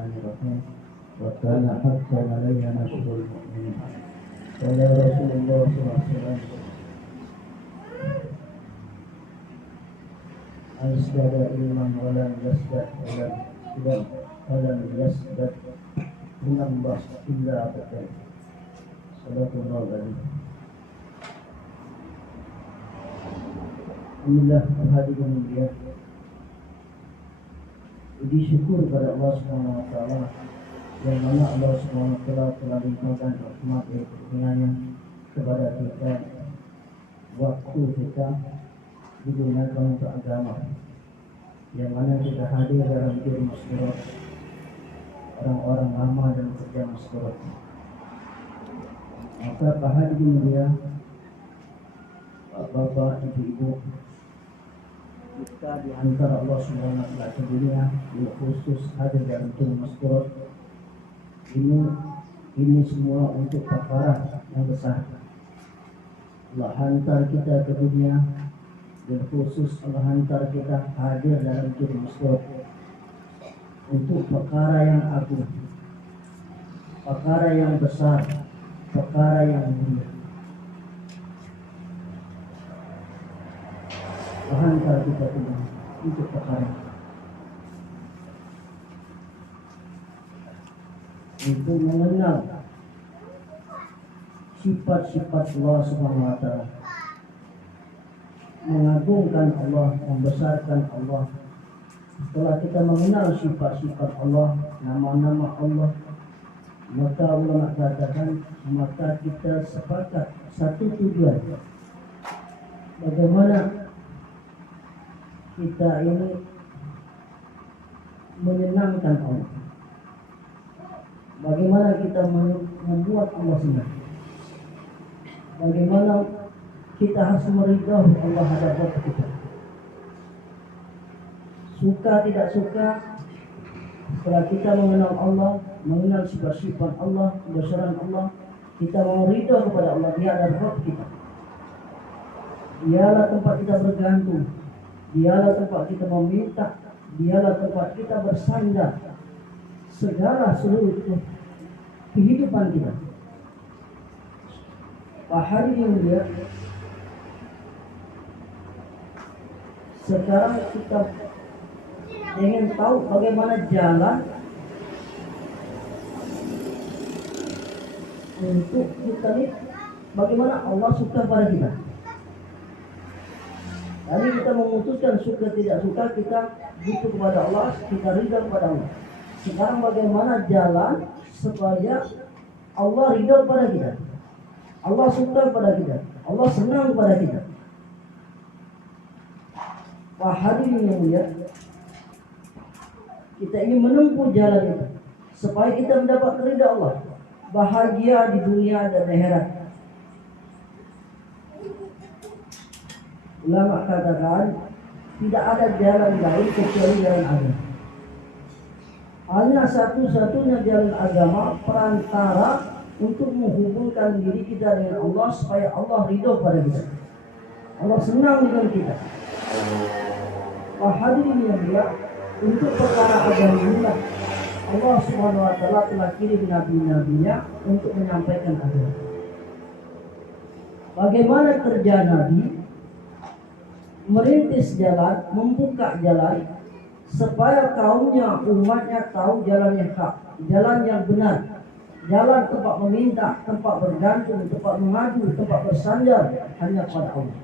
Bismillahirrahmanirrahim. Wa kana haqqan 'alaina nasrul mu'minin. Qala Rasulullah sallallahu alaihi wasallam, "Azdada ilman wa lam yasdad minallah illa abada." Sallallahu alaihi wasallam. Inilah hadirin dia. Puji syukur kepada Allah Subhanahu wa taala yang mana Allah Subhanahu wa taala telah limpahkan rahmat dan kurnianya kepada kita, waktu kita digunakan untuk agama, yang mana kita hadir dalam diri masyirat orang-orang lama dan kerja masyirat. Maka hadirin dia, bapak, ibu-ibu, kita di antara Allah Subhanahu wa taala ke dunia, khusus hadir dalam tubuh maskurat ini semua untuk perkara yang besar. Allah hantar kita ke dunia, dan khusus Allah hantar kita hadir dalam tubuh maskurat untuk perkara yang agung, perkara yang besar, perkara yang mulia. Hantar kita untuk perkara untuk mengenal sifat-sifat Allah Subhanahu wa taala, mengagungkan Allah, membesarkan Allah. Setelah kita mengenal sifat-sifat Allah, nama-nama Allah, maka ulama katakan, maka kita sepakat satu tujuan, bagaimana kita ini menyenangkan Allah, bagaimana kita membuat Allah senang, bagaimana kita harus meridhai Allah hadapan kita. Suka tidak suka, setelah kita mengenal Allah, mengenal sifat-sifat Allah, kebesaran Allah, kita mau ridha kepada Allah. Dia adalah Rabb kita, dialah tempat kita bergantung, dialah tempat kita meminta, dialah tempat kita bersandar segala seluruh kehidupan kita. Hadirin dia, sekarang kita ingin tahu bagaimana jalan untuk kita lihat bagaimana Allah suka pada kita. Tadi kita memutuskan suka tidak suka, kita butuh kepada Allah, kita ridha kepada Allah. Sekarang bagaimana jalan supaya Allah ridha kepada kita, Allah suka kepada kita, Allah senang kepada kita. Hadirin yang mulia, kita ingin menempuh jalan itu supaya kita mendapat ridha Allah, bahagia di dunia dan di akhirat. Ulama katakan tidak ada jalan lain kecuali jalan agama. Hanya satu-satunya jalan agama perantara untuk menghubungkan diri kita dengan Allah supaya Allah ridho pada kita, Allah senang dengan kita. Hadirin yang mulia, untuk perkara agama inilah Allah Subhanahu wa taala telah kirim nabi-nabinya untuk menyampaikan agama. Bagaimana kerja nabi? Merintis jalan, membuka jalan supaya kaumnya, umatnya tahu jalan yang hak, jalan yang benar, jalan tempat meminta, tempat bergantung, tempat mengadu, tempat bersandar hanya kepada Allah.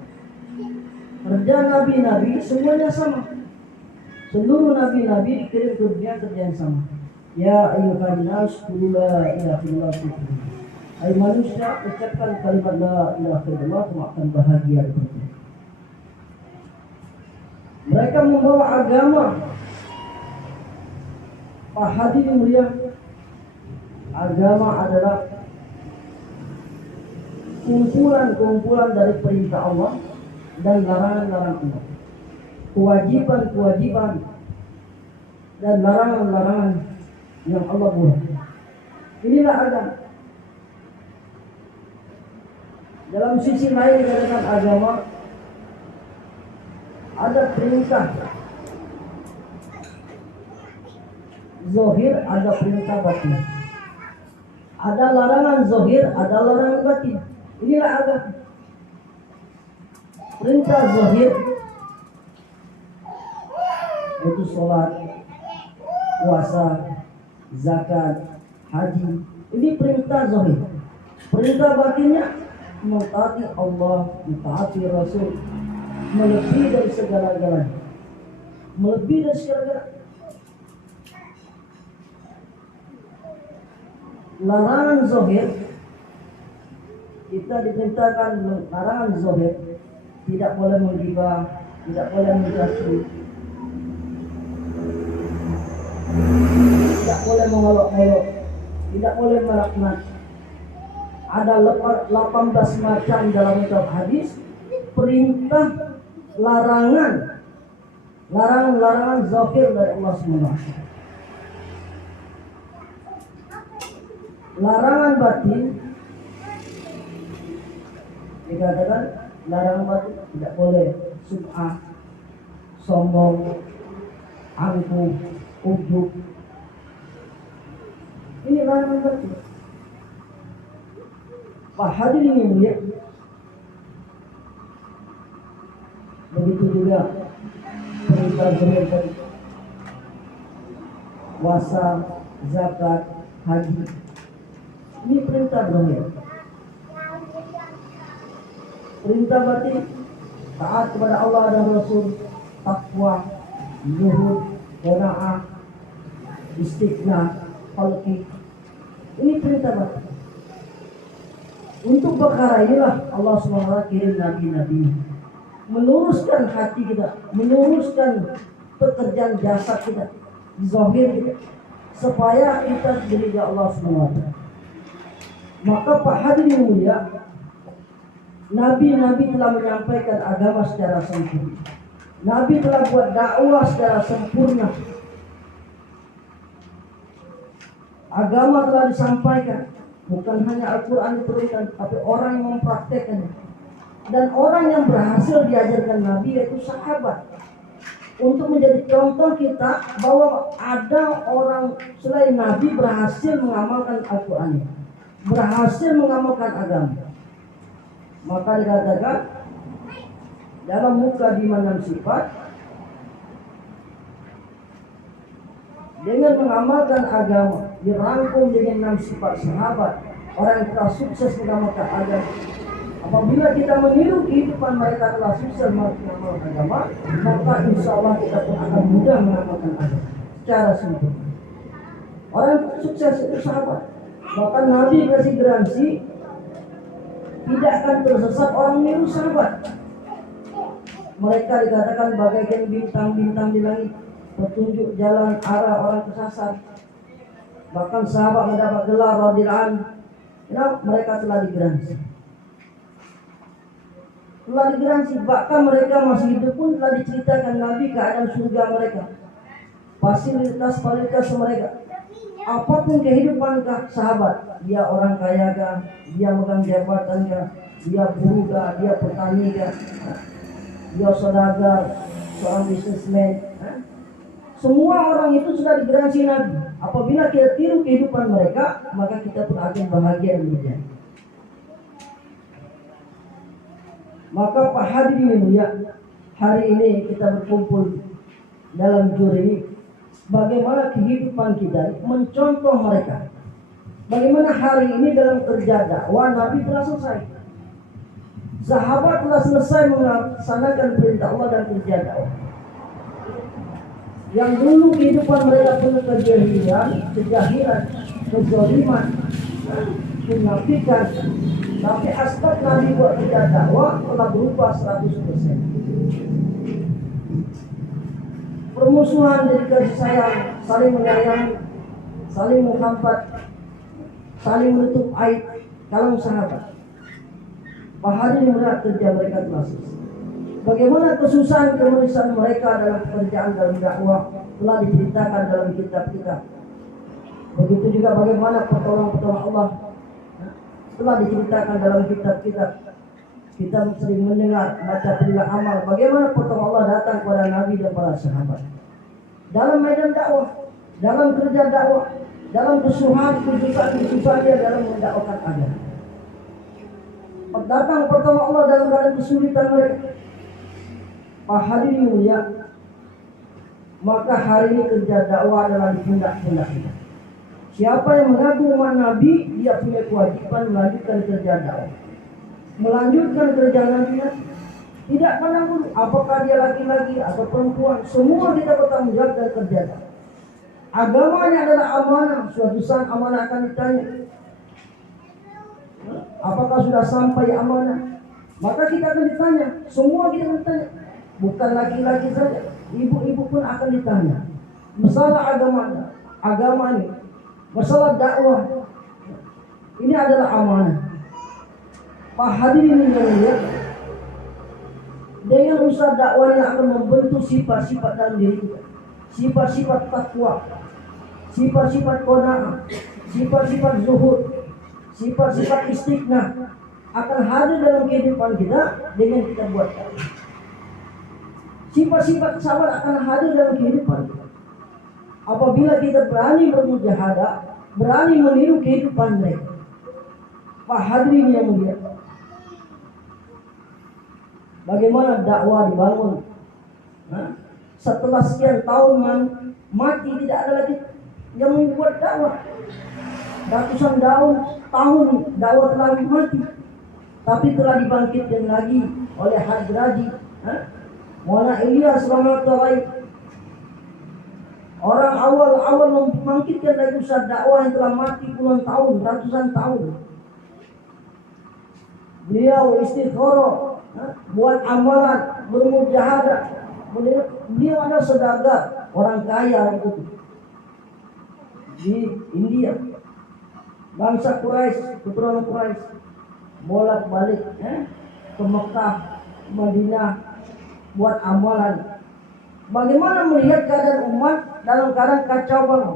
Kerja nabi-nabi semuanya sama. Seluruh nabi-nabi dikirim ke dunia kerja yang sama. Ya ayyuhan nas qul la ilaha illallah. Hai manusia, ucapkan kalimat la ilaha illallah, kamu akan bahagia di dunia. Mereka membawa agama. Hadirin mulia, agama adalah kumpulan-kumpulan dari perintah Allah dan larangan-larangan Allah, kewajiban-kewajiban dan larangan-larangan yang Allah buat. Inilah agama. Dalam sisi lain dikatakan agama ada perintah zahir, ada perintah batin. Ada larangan zahir, ada larangan batin. Inilah agama. Perintah zahir yaitu sholat, puasa, zakat, haji. Ini perintah zahir. Perintah batinnya mentaati Allah, mentaati Rasul, melebihi dari segala-galanya. Melebihi dari segala-galanya. Larangan zahir, kita diperintahkan larangan zahir, tidak boleh menggibah, tidak boleh mencaci, tidak boleh mengolok-olok, tidak boleh melaknat. Ada 18 macam dalam kitab hadis perintah larangan zahir dari Allah SWT. Larangan batin dikatakan larangan batin tidak boleh sum'ah, sombong, angkuh, ujub. Ini larangan batin. Pak hadirin yang mulia, begitu juga perintah zahir tadi, puasa, zakat, haji. Ini perintah zahir. Perintah batin, taat kepada Allah dan Rasul, takwa, zuhud, qanaah, istiqnah, khalqi. Ini perintah batin. Untuk perkara inilah Allah SWT kirim nabi-nabi, meluruskan hati kita, meluruskan pekerjaan jasad kita, zahir kita, supaya kita diridhai Allah SWT. Maka Pak hadirin mulia, nabi-nabi telah menyampaikan agama secara sempurna. Nabi telah buat dakwah secara sempurna. Agama telah disampaikan. Bukan hanya Al-Quran diturunkan, tapi orang yang mempraktekkannya. Dan orang yang berhasil diajarkan Nabi yaitu sahabat. Untuk menjadi contoh kita bahwa ada orang selain Nabi berhasil mengamalkan Al-Quran, berhasil mengamalkan agama. Maka dikatakan dalam mukadimah 6 sifat, dengan mengamalkan agama dirangkum dengan 6 sifat sahabat orang yang telah sukses mengamalkan agama. Apabila kita meniru kehidupan mereka telah sukses mengamalkan agama, maka insya Allah kita pun akan mudah mengamalkan agama secara sempurna. Orang yang sukses itu sahabat. Bahkan Nabi kasih garansi tidak akan tersesat orang meniru sahabat. Mereka dikatakan bagaikan bintang-bintang di langit, petunjuk jalan arah orang kesasar. Bahkan sahabat mendapat gelar radhiyallahu anhu. Kenapa? Mereka telah digaransi. Telah digaransi. Bahkan mereka masih hidup pun telah diceritakan Nabi keadaan surga mereka, fasilitas mereka. Apapun kehidupan sahabat, dia orang kaya kah, dia megang jabatan kah, dia buruh kah, dia petani kah, dia saudagar, seorang bisnismen. Semua orang itu sudah digaransi Nabi. Apabila kita tiru kehidupan mereka, maka kita pun akan bahagia dunia. Maka Pak hadirin yang mulia, hari ini kita berkumpul dalam juri ini, bagaimana kehidupan kita mencontoh mereka. Bagaimana hari ini dalam kerja dakwah Nabi telah selesai. Sahabat telah selesai melaksanakan perintah Allah dan kerja dakwah. Yang dulu kehidupan mereka penuh kejahilan, kezaliman, kemunafikan, tapi aspek Nabi buat kerja dakwah telah berubah 100%. Permusuhan dari kasih sayang, saling menyayangi, saling menghambat, saling menutup aib dalam sahabat. Pahadi berat kerja mereka telah selesai. Bagaimana kesusahan kemerisan mereka dalam pekerjaan dalam dakwah telah diceritakan dalam kitab-kitab. Begitu juga bagaimana pertolongan Allah telah diceritakan dalam kitab-kitab. Kita sering mendengar baca perilah amal bagaimana pertolongan Allah datang kepada Nabi dan para sahabat dalam medan dakwah. dalam kerja dakwah, dalam kesusahan dia dalam mendakwakan agama. Datang pertama Allah dalam keadaan kesulitan mereka. Pak hadirin mulia, maka hari ini kerja dakwah adalah di pundak-pundak kita. Siapa yang mengaku umat Nabi, dia punya kewajiban melanjutkan kerja dakwah, melanjutkan kerja Nabi. Tidak pandang dulu apakah dia laki-laki atau perempuan, semua kita bertanggung jawab dalam kerja dakwah. Agamanya adalah amanah, suatu saat amanah akan ditanya. Apakah sudah sampai amanah? Maka kita akan ditanya, semua kita akan ditanya. Bukan laki-laki saja, ibu-ibu pun akan ditanya. Masalah agama ini, masalah dakwah, ini adalah amanah. Pak hadirin yang lihat, dengan usaha dakwah yang akan membentuk sifat-sifat dalam diri kita, sifat-sifat takwa, sifat-sifat qanaah, sifat-sifat zuhud, sifat-sifat istiqnah akan hadir dalam kehidupan kita dengan kita buat dakwah. Sifat-sifat sabar akan hadir dalam kehidupan kita apabila kita berani bermujahadah, berani meniru kehidupan mereka. Pak hadirin yang mulia, bagaimana dakwah dibangun? Setelah sekian tahun mati, tidak ada lagi yang membuat dakwah. Ratusan tahun dakwah telah mati, tapi telah dibangkitkan lagi oleh Hadraji, Maulana Ilyas rahmatullahi. Orang awal membangkitkan lagi usaha dakwah yang telah mati puluhan tahun, ratusan tahun. Beliau istikharah, buat amalan, bermujahadah. Beliau adalah saudagar, orang kaya itu di India. Bangsa Quraisy, keturunan Quraisy, bolak-balik ke Mekah, Madinah, buat amalan. Bagaimana melihat keadaan umat dalam keadaan kacau balau,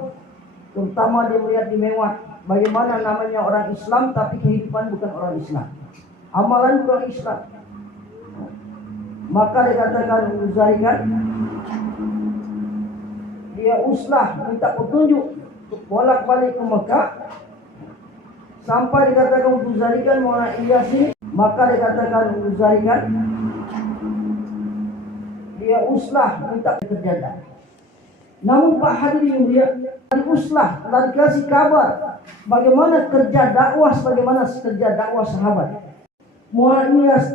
terutama dia melihat di Mewat. Bagaimana namanya orang Islam tapi kehidupan bukan orang Islam, amalan bukan Islam. Maka dikatakan Uzaikan, dia uslah minta petunjuk untuk bolak-balik ke Mekah, sampai dikatakan Uzaikan Maulana Ilyas ini. Maka dikatakan Uzaikan, dia uslah minta kerja. Namun Pak hadirin dia dari uslah telah dikasih kabar bagaimana kerja dakwah, sebagaimana kerja dakwah sahabat. Maulana Ilyas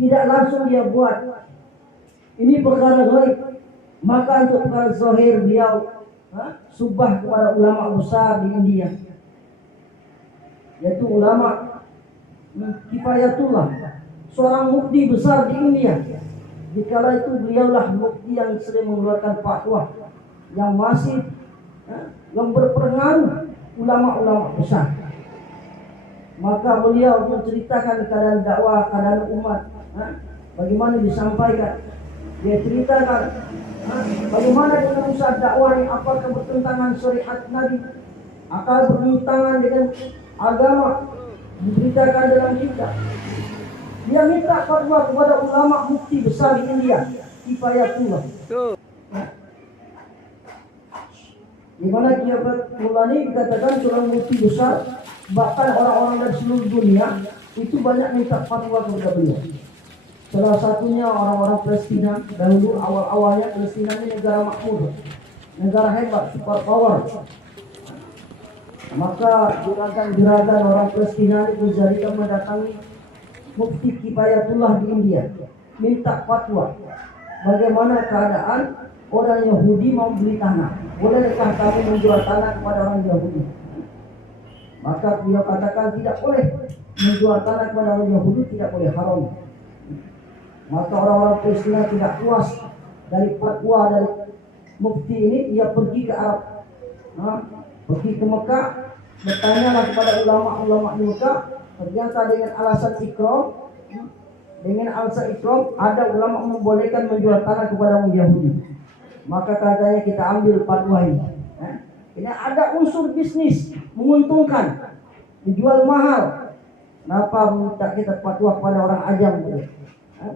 tidak langsung dia buat. Ini perkara gaib. Maka untuk perkara zahir beliau subah kepada ulama besar di India, yaitu ulama Kifayatullah, seorang mufti besar di India. Dikala itu beliaulah mufti yang sering mengeluarkan fatwa yang masih yang berpengaruh ulama-ulama besar. Maka beliau menceritakan keadaan dakwah, keadaan umat, bagaimana disampaikan. Dia ceritakan bagaimana dengan usaha dakwah yang apakah bertentangan syariat Nabi, akan bertentangan dengan agama, diceritakan dalam kitab. Dia minta fatwa kepada ulama mufti besar di India, Kifayatullah. Di mana Kifayatullah ini dikatakan seorang mufti besar, bahkan orang-orang dari seluruh dunia itu banyak minta fatwa kepada beliau. Salah satunya orang-orang Palestina. Dahulu awal-awalnya Palestina ini negara makmur, negara hebat, super power. Maka juragan orang Palestina itu menjadikan mendatangi Mufti Kifayatullah di India, minta fatwa bagaimana keadaan orang Yahudi mau beli tanah. Bolehkah kami menjual tanah kepada orang Yahudi? Maka beliau katakan tidak boleh menjual tanah kepada orang Yahudi, tidak boleh, haram. Maka orang-orang Palestina tidak puas dari fatwa dari mufti ini, ia pergi ke Arab, pergi ke Mekah, bertanyalah kepada ulama-ulama di Mekah. Ternyata dengan alasan ikram, ada ulama membolehkan menjual tanah kepada orang Yahudi. Maka katanya kita ambil fatwa ini. Ini ada unsur bisnis menguntungkan, dijual mahal. Kenapa minta kita fatwa kepada orang ajam?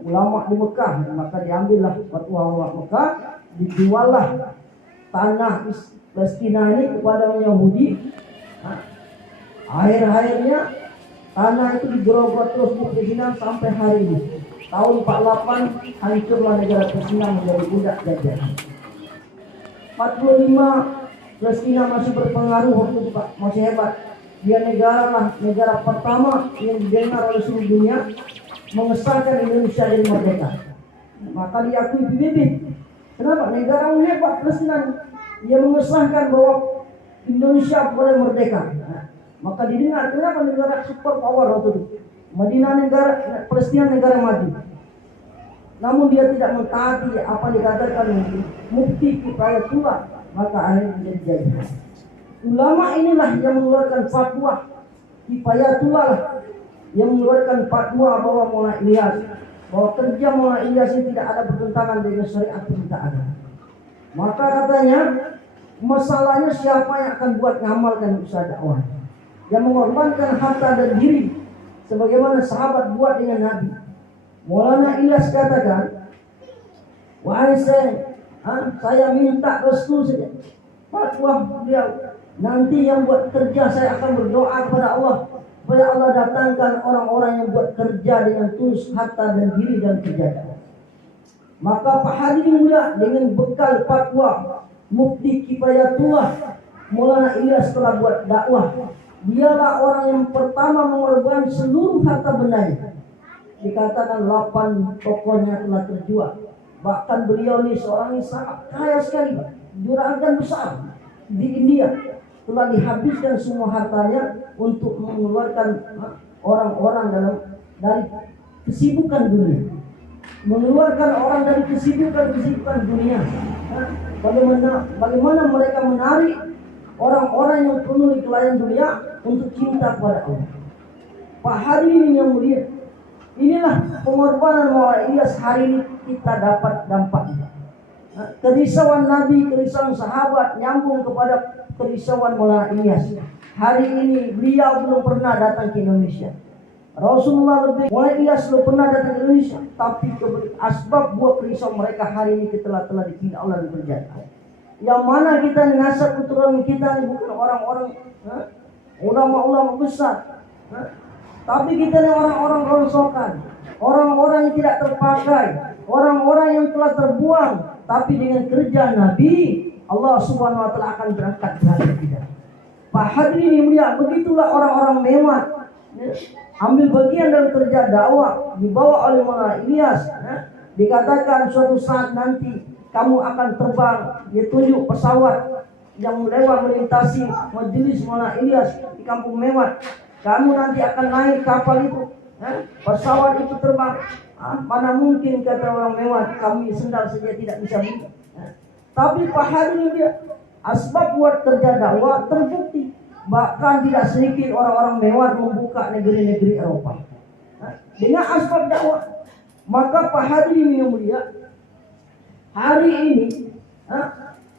Ulama di Mekah. Maka diambillah fatwa ulama Mekah, dijuallah tanah Palestina ini kepada orang Yahudi. Akhir-akhirnya tanah itu digerobak terus di Palestina sampai hari ini. Tahun 48 hancurlah negara Palestina menjadi budak jajahan. 45 Palestina masih berpengaruh waktu itu, Pak, masih hebat. Dia negara pertama yang didengar oleh seluruh dunia mengesahkan Indonesia jadi merdeka. Maka diakui PBB. Kenapa? Negara yang hebat Palestina yang mengesahkan bahwa Indonesia boleh merdeka. Maka didengar. Kenapa? Negara super power waktu itu. Madinah negara, Palestina negara maju. Namun dia tidak mentaati apa dikatakan mufti kifayatullah, maka akhirnya menjadi jadian. Ulama inilah yang mengeluarkan fatwa, kifayatullah yang mengeluarkan fatwa bahwa Maulana Ilyas, bahwa kerja Maulana Ilyas ini tidak ada bertentangan dengan syariat kita ada. Maka katanya masalahnya siapa yang akan buat ngamalkan usaha dakwah, yang mengorbankan harta dan diri sebagaimana sahabat buat dengan Nabi. Maulana Ilyas katakan, wahai saya minta restu saja. Fatwa beliau, nanti yang buat kerja saya akan berdoa kepada Allah supaya Allah datangkan orang-orang yang buat kerja dengan tulus harta dan diri dan kerja. Maka Pak Hadirin mulia, dengan bekal fatwa mufti kifayatullah Maulana Ilyas telah buat dakwah. Dialah orang yang pertama mengorbankan seluruh harta bendanya. Dikatakan 8 tokohnya telah terjual. Bahkan beliau ini seorang yang sangat kaya sekali, juragan besar di India. Telah dihabiskan semua hartanya untuk mengeluarkan orang-orang dari kesibukan dunia. Mengeluarkan orang dari kesibukan dunia. Bagaimana mereka menarik orang-orang yang penuh pelayan dunia untuk cinta kepada Allah. Pak Hadirin yang mulia, inilah pengorbanan Maulana Ilyas hari ini kita dapat dampaknya. Kerisauan Nabi, kerisauan sahabat nyambung kepada kerisauan Maulana Ilyas. Hari ini beliau belum pernah datang ke Indonesia. Rasulullah lebih, Maulana Ilyas belum pernah datang ke Indonesia. Tapi asbab buat kerisauan mereka hari ini telah dipilih Allah dan berjaya. Yang mana kita nasab keturunan kita ini bukan orang-orang ulama-ulama besar. Tapi kita ini orang-orang rongsokan, orang-orang yang tidak terpakai, orang-orang yang telah terbuang. Tapi dengan kerja Nabi, Allah Subhanahu Wa Taala akan berangkat derajat kita. Pak Hadirin yang mulia, begitulah orang-orang mewah, ambil bagian dalam kerja dakwah dibawa oleh Maulana Ilyas. Dikatakan suatu saat nanti kamu akan terbang, dia tunjuk pesawat yang lewat melintasi majelis Maulana Ilyas di kampung mewah. Kamu nanti akan naik kapal itu, pesawat itu terbang. Mana mungkin kata orang mewah, kami sendal saja tidak bisa beli. Tapi Pak Hadirin dia, asbab buat kerja dakwah terbukti. Bahkan tidak sedikit orang-orang mewah membuka negeri-negeri Eropa dengan asbab dakwah. Maka Pak Hadirin yang mulia, hari ini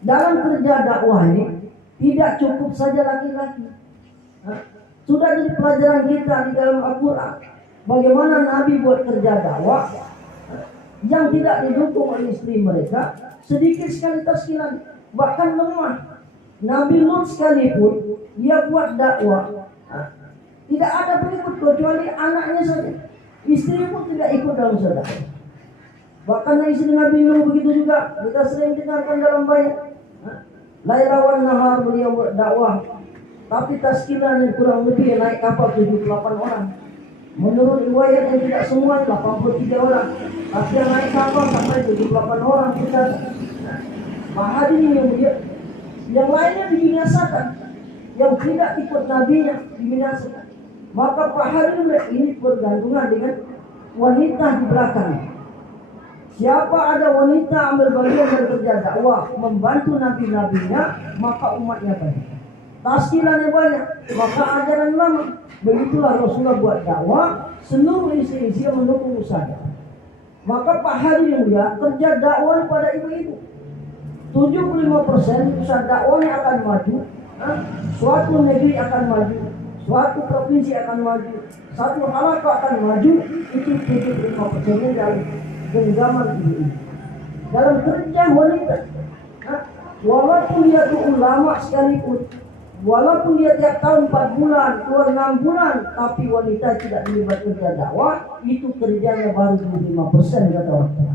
dalam kerja dakwah ini tidak cukup saja laki-laki. Sudah jadi pelajaran kita di dalam Al-Quran bagaimana Nabi buat kerja dakwah yang tidak didukung oleh istri mereka, sedikit sekali tersilang, bahkan lemah. Nabi Lut sekalipun dia buat dakwah, tidak ada pengikut kecuali anaknya saja. Istri pun tidak ikut dalam sedekah. Bahkan istri Nabi Nuh begitu juga, kita sering dengarkan dalam bayat. Laila wan nahar beliau buat dakwah, tapi taskilannya kurang lebih naik kapal 78 orang. Menurut riwayat yang tidak semua 83 orang, tapi yang naik kapal sampai 78 orang kita. Pak Hadirin yang lainnya dibinasakan, yang tidak ikut nabinya dibinasakan. Maka Pak Hadirin ini bergantungan dengan wanita di belakang. Siapa ada wanita ambil bagian dari kerja dakwah, membantu nabi-nabinya, maka umatnya banyak. Taskilannya banyak, maka ajaran lama. Begitulah Rasulullah buat dakwah, seluruh isi-isi yang mendukung usaha. Maka Pak Hadirin dia kerja dakwah pada ibu-ibu. 75% usaha dakwahnya akan maju, suatu negeri akan maju, suatu provinsi akan maju, satu halaqah akan maju. Itu 75% dari genggaman ibu-ibu. Dalam kerja wanita, Walaupun dia itu ulama sekalipun, walaupun dia tiap tahun 4 bulan, keluar 6 bulan, tapi wanita tidak terlibat kerja dakwah, itu kerjanya baru 25% kata orang tua.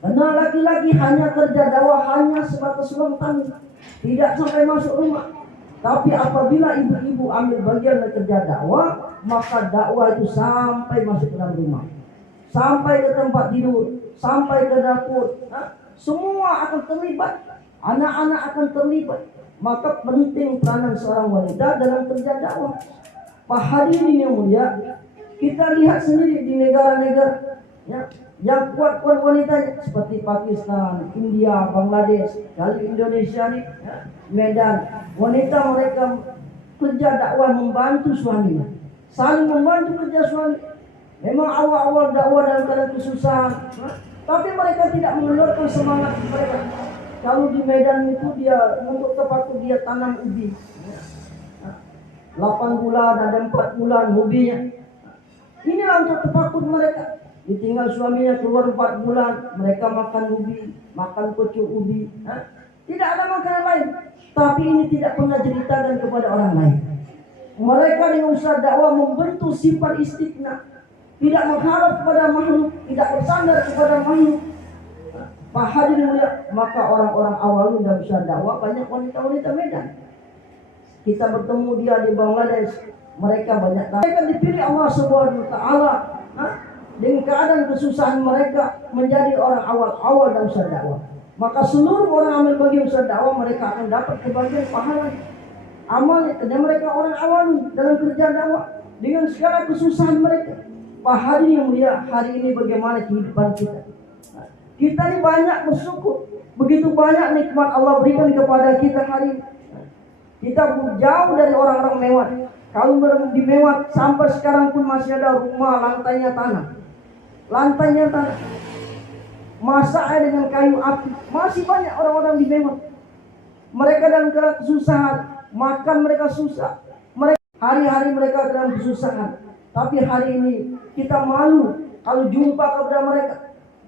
Karena laki-laki hanya kerja dakwah hanya sebatas ruang tamu, tidak sampai masuk rumah. Tapi apabila ibu-ibu ambil bagian dari kerja dakwah, maka dakwah itu sampai masuk ke dalam rumah, sampai ke tempat tidur, sampai ke dapur. Semua akan terlibat, anak-anak akan terlibat. Maka penting peranan seorang wanita dalam kerja dakwah. Pak hadirin yang mulia, kita lihat sendiri di negara-negara yang kuat-kuat wanitanya seperti Pakistan, India, Bangladesh, kali Indonesia nih, Medan. Wanita mereka kerja dakwah membantu suaminya, saling membantu kerja suami. Memang awal-awal dakwah dalam keadaan kesusahan, tapi mereka tidak mengendorkan semangat mereka. Kalau di Medan itu dia untuk tepatu dia tanam ubi, 8 bulan ada 4 bulan ubinya. Inilah untuk tepakut mereka. Ditinggal suaminya keluar 4 bulan, mereka makan ubi, makan pucuk ubi. Tidak ada makanan lain. Tapi ini tidak pernah ceritakan kepada orang lain. Mereka dengan usaha dakwah membentuk sifat istiqna, tidak mengharap kepada makhluk, tidak bersandar kepada makhluk. Pak hadirin mulia, maka orang-orang awal dalam usaha dakwah banyak wanita-wanita Medan. Kita bertemu dia di Bangladesh, mereka banyak. Mereka dipilih Allah Subhanahu wa taala dengan keadaan kesusahan mereka menjadi orang awal dalam usaha dakwah. Maka seluruh orang ambil bagian usaha dakwah, mereka akan dapat kebagian pahala amal dan mereka orang awal dalam kerja dakwah dengan segala kesusahan mereka. Pak hadirin yang mulia, hari ini bagaimana kehidupan kita? Kita ini banyak bersyukur, begitu banyak nikmat Allah berikan kepada kita hari ini. Kita jauh dari orang-orang mewah. Kalau di mewah sampai sekarang pun masih ada rumah lantainya tanah. Lantainya tanah. Masaknya dengan kayu api. Masih banyak orang-orang di mewah. Mereka dalam keadaan kesusahan, makan mereka susah. Mereka hari-hari mereka dalam kesusahan. Tapi hari ini kita malu kalau jumpa kepada mereka.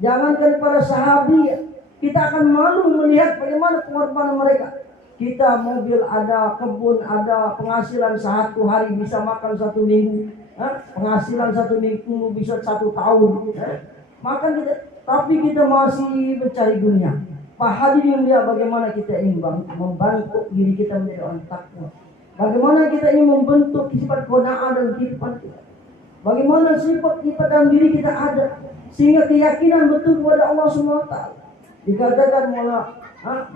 Jangankan para sahabat, kita akan malu melihat bagaimana pengorbanan mereka. Kita mobil ada, kebun ada, penghasilan 1 hari bisa makan 1 minggu, penghasilan 1 minggu bisa 1 tahun. Makan kita, tapi kita masih mencari dunia. Pak hadirin dia, bagaimana kita ingin membantu diri kita menjadi orang takwa. Bagaimana kita ingin membentuk sifat qanaah dalam kehidupan kita. Bagaimana sifat dalam diri kita ada, sehingga keyakinan betul kepada Allah Subhanahu wa taala. Dikatakan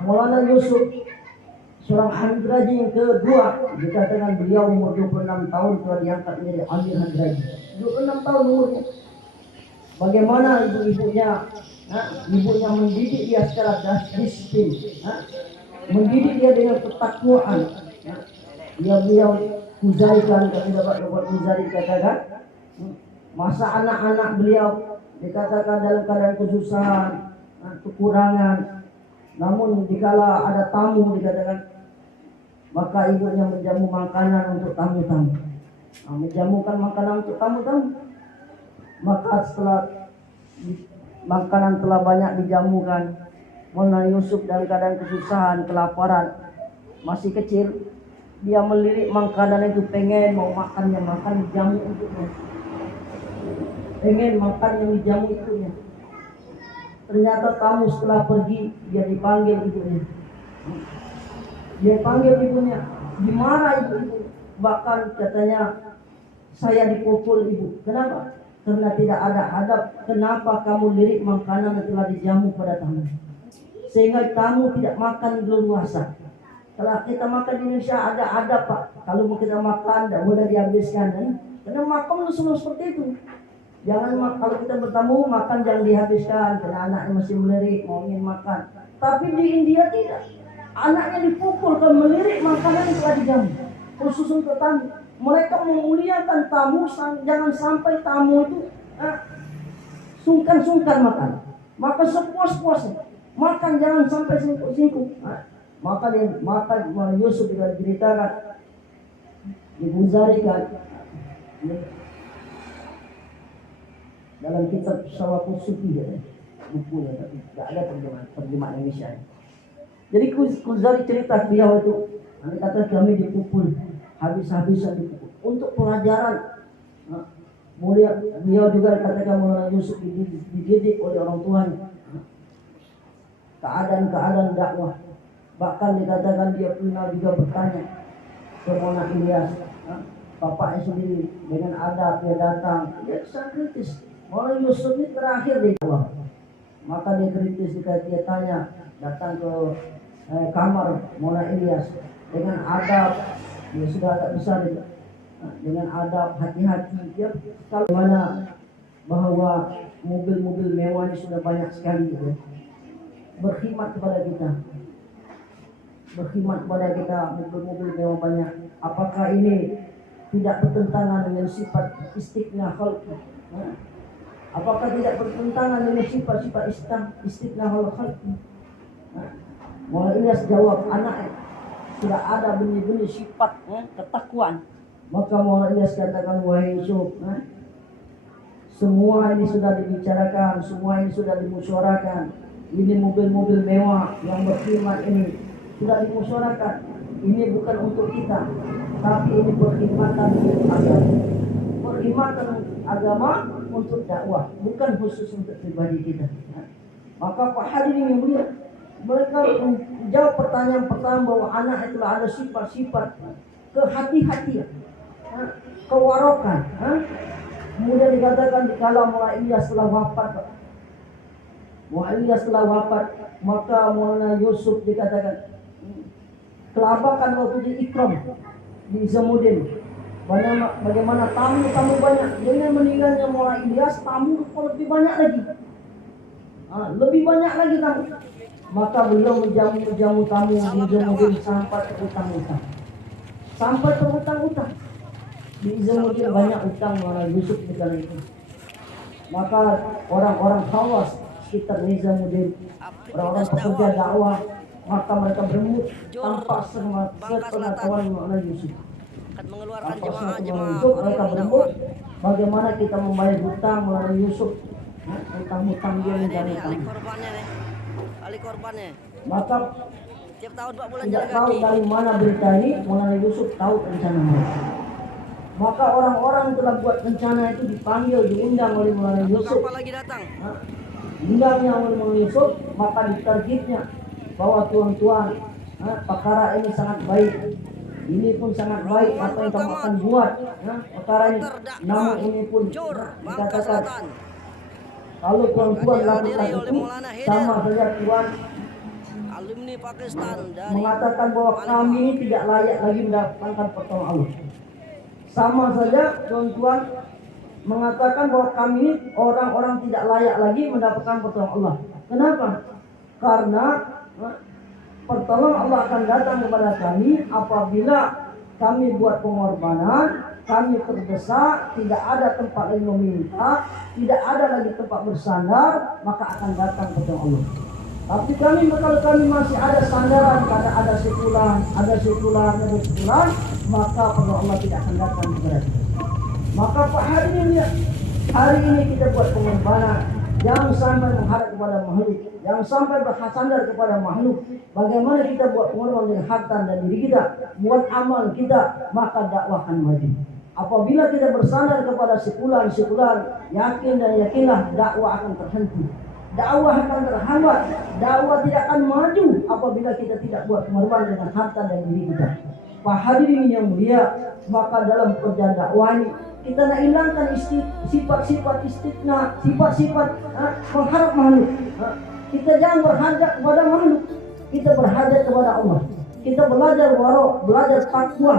Maulana Yusuf, seorang Hadraji yang kedua, dikatakan beliau umur 26 tahun telah diangkat menjadi Amir Hadraji. 26 tahun umurnya. Bagaimana ibunya mendidik dia secara disiplin, mendidik dia dengan ketakwaan. Beliau Muzarikan, ketika Bapak Muzari katakan, masa anak-anak beliau dikatakan dalam keadaan kesusahan, kekurangan, namun dikala ada tamu dikatakan, maka ibunya menjamu makanan untuk tamu-tamu. Menjamukan makanan untuk tamu-tamu. Maka setelah makanan telah banyak dijamukan, Maulana Yusuf dalam keadaan kesusahan, kelaparan, masih kecil, dia melirik makanan itu, pengen mau makan yang makan jamu untuknya, pengen makan yang dijamu itunya. Ternyata tamu setelah pergi, dia dipanggil ibunya. Dia panggil ibunya, dimarahi ibu. Bahkan katanya, saya dipukul ibu. Kenapa? Karena tidak ada adab. Kenapa kamu lirik makanan yang telah dijamu pada tamu, sehingga tamu tidak makan leluasa. Kalau kita makan di Indonesia ada adab, Pak. Kalau kita makan tidak boleh dihabiskan, karena makan selalu seperti itu. Jangan kalau kita bertamu makan jangan dihabiskan, karena anaknya masih melirik mau ingin makan. Tapi di India tidak. Anaknya dipukul kalau melirik makanan yang telah dijamu, khusus untuk tamu. Mereka memuliakan tamu, jangan sampai tamu itu sungkan-sungkan makan. Maka sepuas-puasnya makan, jangan sampai singkuk-singkuk. Maka Yusuf juga diceritakan, dibuzarikan dalam kitab Syawakul Sufi, bukunya, tapi tidak ada terjemahan Indonesia. Jadi Kuzari cerita beliau itu, andai kata kami dipukul, habis-habisan dipukul untuk pelajaran. Nah, mulia beliau juga katakan Maulana Yusuf dididik oleh orang tuanya. Keadaan-keadaan dakwah. Bahkan dikatakan dia pernah juga bertanya ke Maulana Ilyas, bapaknya sendiri dengan adab dia datang, dia sangat kritis. Maulana Yusuf ini terakhir di dakwah. Maka dia kritis, dia tanya, datang ke kamar Maulana Ilyas dengan adab, dia sudah agak besar itu. Dengan adab, hati-hati, dia kalau mana bahwa mobil-mobil mewah ini sudah banyak sekali gitu. Berkhidmat kepada kita, mobil-mobil mewah banyak. Apakah ini tidak bertentangan dengan sifat istiqnah khalq? Apakah tidak bertentangan dengan sifat-sifat istiqnah khalq? Maulana Ilyas jawab, anak sudah ada benih-benih sifat ketakwaan. Maka Maulana Ilyas katakan, wahai Yusuf, semua ini sudah dibicarakan, semua ini sudah dimusyawarahkan. Ini mobil-mobil mewah yang berkhidmat ini sudah dimusyawarahkan. Ini bukan untuk kita, tapi ini perkhidmatan agama. Perkhidmatan agama untuk dakwah, bukan khusus untuk pribadi kita. Maka Pak hadirin yang mulia, mereka menjawab pertanyaan pertama bahwa anak itulah ada sifat-sifat kehati-hatian, kewarokan. Kemudian dikatakan di kala Maulana Ilyas telah wafat, maka Maulana Yusuf dikatakan kelabakan waktu di Ikram di Zamudin. Bagaimana tamu banyak. Dengan meninggalnya Maulana Ilyas, tamu lebih banyak lagi. Lebih banyak lagi tamu. Maka beliau menjamu tamu di Zamudin sampai terutang-utang. Di Zamudin banyak utang Maulana Yusuf di kala itu. Maka orang-orang khawas sekitar Nizamuddin, orang-orang pekerja dakwah, maka mereka berembuk tanpa sepengetahuan Maulana Yusuf. Mereka berembuk bagaimana kita membayar hutang Maulana Yusuf, hutang-hutang dia menjadi hutang. Maka tiap tahun 4 bulan tidak tahu dari mana berita ini. Maulana Yusuf tahu rencana mereka. Maka orang-orang telah buat rencana itu dipanggil, diundang oleh Maulana Yusuf. Undangnya oleh Maulana Yusuf, maka ditergibnya bahwa tuan-tuan, perkara ini sangat baik. Ini pun sangat baik apa yang kamu akan buat. Perkara ini, namun ini pun dikatakan kalau tuan-tuan lakukan itu sama saja tuan alumni Pakistan mengatakan bahwa kami tidak layak lagi mendapatkan pertolongan Allah. Sama saja tuan-tuan mengatakan bahwa kami orang-orang tidak layak lagi mendapatkan pertolongan Allah. Kenapa? Karena pertolongan Allah akan datang kepada kami apabila kami buat pengorbanan, kami terdesak, tidak ada tempat lagi meminta, tidak ada lagi tempat bersandar, maka akan datang pertolongan Allah. Tapi kalau kami masih ada sandaran, karena ada sebulan, maka pertolongan Allah tidak akan datang kepada kita. Maka Pak hari ini kita buat pengorbanan, jangan sampai menghadap kepada makhluk, jangan sampai bersandar kepada makhluk. Bagaimana kita buat pengorbanan dengan harta dan diri kita, buat amal kita, maka dakwah akan maju. Apabila kita bersandar kepada sekular, yakin dan yakinlah dakwah akan terhenti. Dakwah akan terhambat, dakwah tidak akan maju apabila kita tidak buat pengorbanan dengan harta dan diri kita. Pak hadirin yang mulia, maka dalam pekerjaan dakwah ini kita nak hilangkan sifat-sifat istiqna, sifat-sifat mengharap makhluk. Kita jangan berhajat kepada makhluk, kita berhajat kepada Allah. Kita belajar warok, belajar takwa,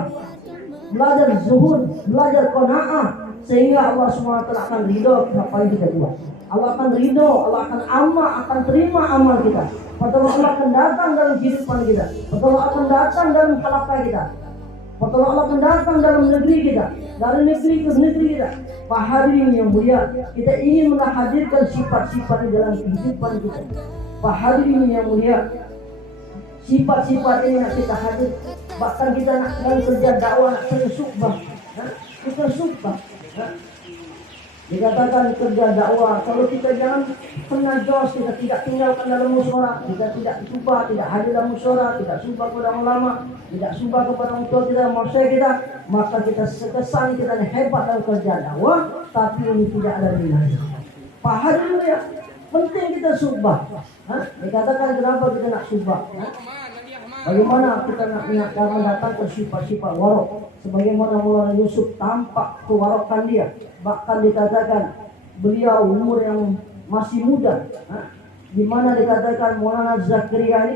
belajar zuhud, belajar qanaah, sehingga Allah SWT akan ridho apa yang kita buat. Allah akan ridho, Allah akan akan terima amal kita. Pertolongan Allah akan datang dalam kehidupan kita. Pertolongan akan datang dalam khalaqah kita. Pertolongan Allah akan datang dalam negeri kita, dari negeri ke negeri kita. Pak hadirin yang mulia, kita ingin menghadirkan sifat-sifat di dalam kehidupan kita. Pak hadirin yang mulia, sifat-sifat ini nak kita hadir. Bahkan kita nak dalam kerja dakwah, nak kita subah. Dikatakan kerja dakwah, kalau kita jangan kena jos, kita tidak tinggalkan dalam musyawarah, kita tidak subah, tidak hadir dalam musyawarah, tidak subah kepada ulama, tidak subah kepada orang tua kita, masyarakat kita, maka kita kesan kita ini hebat dalam kerja dakwah, tapi ini tidak ada nilainya. Paham dulu ya, penting kita subah. Dikatakan kenapa kita nak subah? Bagaimana kita nak mendatangkan sifat-sifat warok, sebagaimana Maulana Yusuf tampak kewarokan dia. Bahkan dikatakan beliau umur yang masih muda, di mana dikatakan Maulana Zakaria ini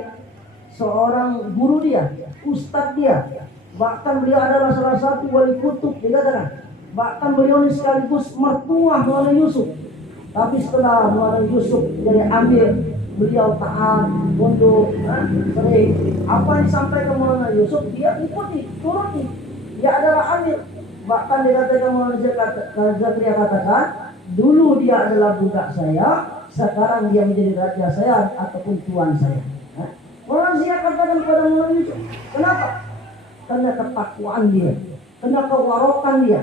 seorang guru dia, ustadz dia. Bahkan beliau adalah salah satu wali kutub dikatakan. Bahkan beliau ini sekaligus mertua Maulana Yusuf. Tapi setelah Maulana Yusuf jadi amir, beliau taat untuk sering apa yang disampaikan Maulana Yusuf dia ikuti, turuti. Dia adalah amir. Bahkan dikatakan Maulana Zakaria katakan, dulu dia adalah budak saya, sekarang dia menjadi raja saya ataupun tuan saya. Maulana Zakaria katakan kepada Maulana Yusuf, kenapa? Karena ketakwaan dia, karena kewarokan dia,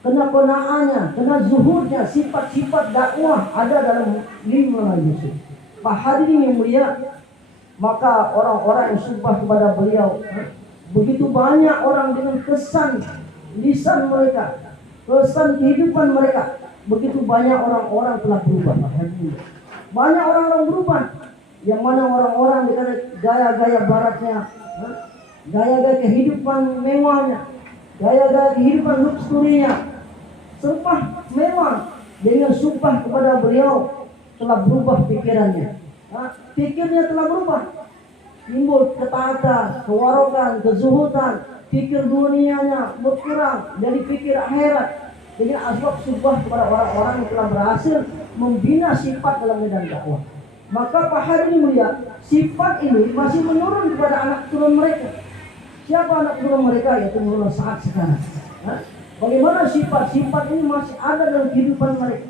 karena kenaannya, karena zuhudnya, sifat-sifat dakwah ada dalam diri Maulana Yusuf. Pak hadirin yang mulia, maka orang-orang yang subah kepada beliau, begitu banyak orang dengan kesan lisan mereka, kesan kehidupan mereka, begitu banyak orang-orang telah berubah. Banyak orang-orang berubah, yang mana orang-orang dikata gaya-gaya baratnya, gaya-gaya kehidupan mewahnya, gaya-gaya kehidupan luxurinya, serba mewah, dengan subah kepada beliau telah berubah pikirannya. Pikirnya telah berubah. Timbul ketaatan, kewarokan, kezuhudan, pikir dunianya berkurang, jadi pikir akhirat. Dengan asbab subah kepada orang-orang yang telah berhasil membina sifat dalam medan dakwah. Maka Pak hadirin mulia, sifat ini masih menurun kepada anak turun mereka. Siapa anak turun mereka? Yaitu Maulana Sa'ad sekarang. Bagaimana sifat-sifat ini masih ada dalam kehidupan mereka.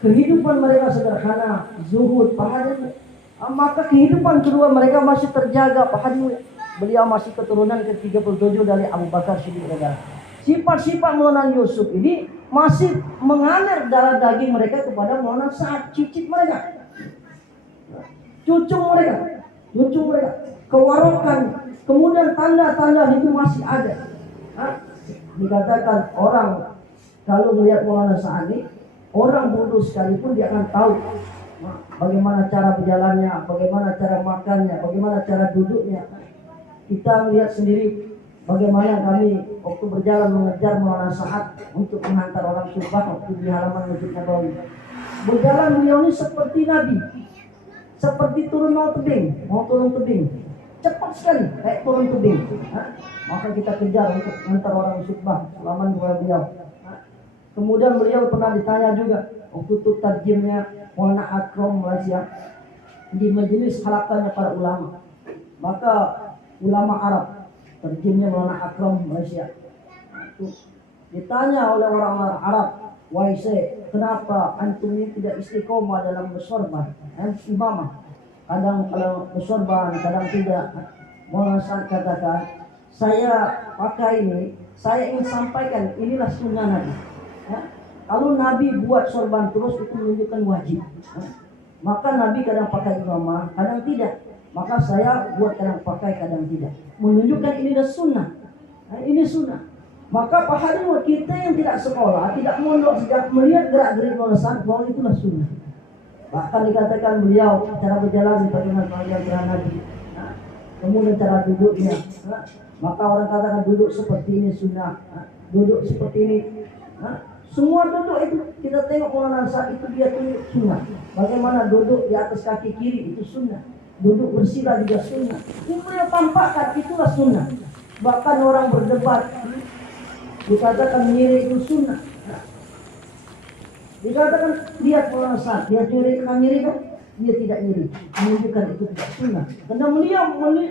Kehidupan mereka sederhana, zuhud, pahala. Maka kehidupan kedua mereka masih terjaga, pahala. Beliau masih keturunan ke-37 dari Abu Bakar Siddiq radhiyallahu anhu. Sifat-sifat Maulana Yusuf ini masih mengalir darah daging mereka kepada Maulana Sa'ad, cicit mereka, cucu mereka, kewarokan, kemudian tanda-tanda itu masih ada. Dikatakan orang kalau melihat Maulana Sa'ad ini, orang bodoh sekalipun dia akan tahu bagaimana cara berjalannya, bagaimana cara makannya, bagaimana cara duduknya. Kita melihat sendiri bagaimana kami waktu berjalan mengejar Maulana Sa'ad untuk menghantar orang subah waktu di halaman Masjid Nabawi. Berjalan beliau ini seperti Nabi, seperti mau turun tebing, cepat sekali kayak turun tebing. Maka kita kejar untuk menghantar orang subah selama beliau. Kemudian beliau pernah ditanya juga waktu itu tarjimnya Maulana Akram Malaysia di majelis halakannya para ulama. Maka ulama Arab, tarjimnya Maulana Akram Malaysia, ditanya oleh orang-orang Arab, wahai Syekh, kenapa antum ini tidak istiqomah dalam bersorban, imamah? Kadang kalau bersorban, kadang tidak. Maulana Sa'ad katakan, saya pakai ini, saya ingin sampaikan inilah sunnah Nabi. Kalau Nabi buat sorban terus itu menunjukkan wajib. Maka Nabi kadang pakai imamah, kadang tidak. Maka saya buat kadang pakai, kadang tidak. Menunjukkan ini adalah sunnah. Ini sunnah. Maka pahami kita yang tidak sekolah, tidak mondok, sejak melihat gerak-gerik Maulana bahwa itulah sunnah. Bahkan dikatakan beliau cara berjalan bagaimana pengajaran Nabi. Kemudian cara duduknya. Maka orang katakan duduk seperti ini sunnah. Duduk seperti ini. Semua duduk itu kita tengok Maulana Sa'ad itu dia tunjuk sunnah. Bagaimana duduk di atas kaki kiri itu sunnah. Duduk bersila juga sunnah. Itu yang tampakkan itulah sunnah. Bahkan orang berdebat dikatakan nyiri itu sunnah. Dikatakan lihat Maulana Sa'ad, dia nyiri kan nyiri kan? Dia tidak nyiri. Menunjukkan itu tidak sunnah. Karena beliau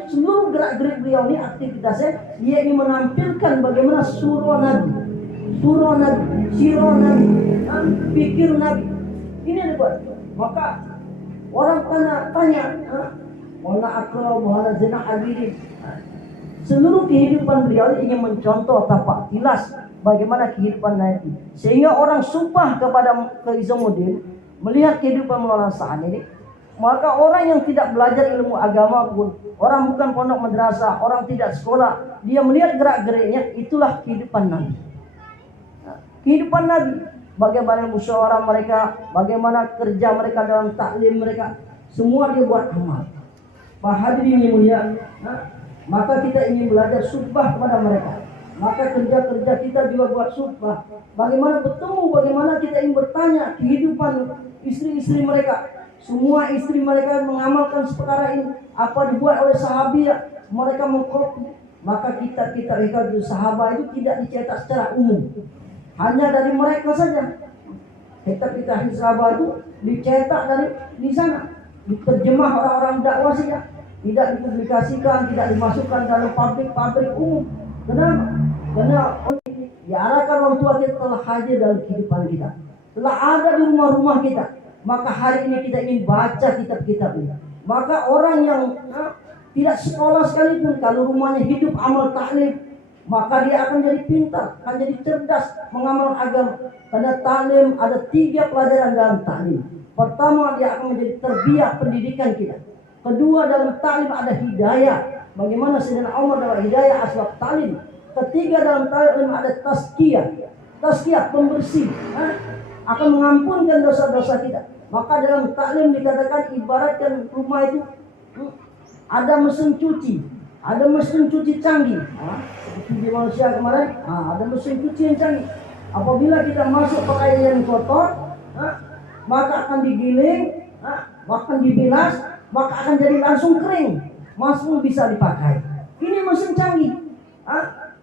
seluruh gerak-gerik beliau ini aktivitasnya dia ingin menampilkan bagaimana surah Nabi. Surah Nabi, sirah Nabi, pikir Nabi. Ini yang dibuat. Maka orang tanya, Maulana Akram, Maulana Zainal Abidin, seluruh kehidupan beliau ingin mencontoh tapak tilas bagaimana kehidupan Nabi. Sehingga orang sumpah kepada Izamuddin melihat kehidupan Maulana Sa'ad ini, maka orang yang tidak belajar ilmu agama pun, orang bukan pondok madrasah, orang tidak sekolah, dia melihat gerak-geriknya, itulah kehidupan Nabi. Kehidupan Nabi, bagaimana musyawarah mereka, bagaimana kerja mereka dalam taklim mereka, semua dia buat amal. Pak hadirin yang mulia, maka kita ingin belajar sumpah kepada mereka. Maka kerja-kerja kita juga buat sumpah. Bagaimana bertemu, bagaimana kita ingin bertanya kehidupan istri-istri mereka. Semua istri mereka mengamalkan perkara ini. Apa dibuat oleh sahabiah, mereka mengkopi. Maka kita sahabat itu tidak dicetak secara umum, hanya dari mereka saja. Kita sahabat itu dicetak dari di sana, diterjemah orang-orang dakwah saja, tidak dipublikasikan, tidak dimasukkan dalam pabrik-pabrik umum. Kenapa? Karena diarahkan orang tua kita telah hadir dalam kehidupan kita, telah ada di rumah-rumah kita. Maka hari ini kita ingin baca kitab-kitab ini. Maka orang yang tidak sekolah sekalipun, kalau rumahnya hidup amal taklim, maka dia akan jadi pintar, akan jadi cerdas mengamal agama. Karena taklim ada 3 pelajaran dalam taklim. Pertama, dia akan menjadi terbiak pendidikan kita. Kedua, dalam taklim ada hidayah. Bagaimana Sayyidina Umar dalam hidayah asbab taklim. Ketiga, dalam taklim ada tazkiyah. Tazkiyah pembersih, akan mengampunkan dosa-dosa kita. Maka dalam taklim dikatakan ibaratkan rumah itu ada mesin cuci, ada mesin cuci canggih. Seperti di Malaysia kemarin, ada mesin cuci yang canggih. Apabila kita masuk pakaian yang kotor, maka akan digiling, akan dibilas, maka akan jadi langsung kering, langsung bisa dipakai. Ini mesin canggih.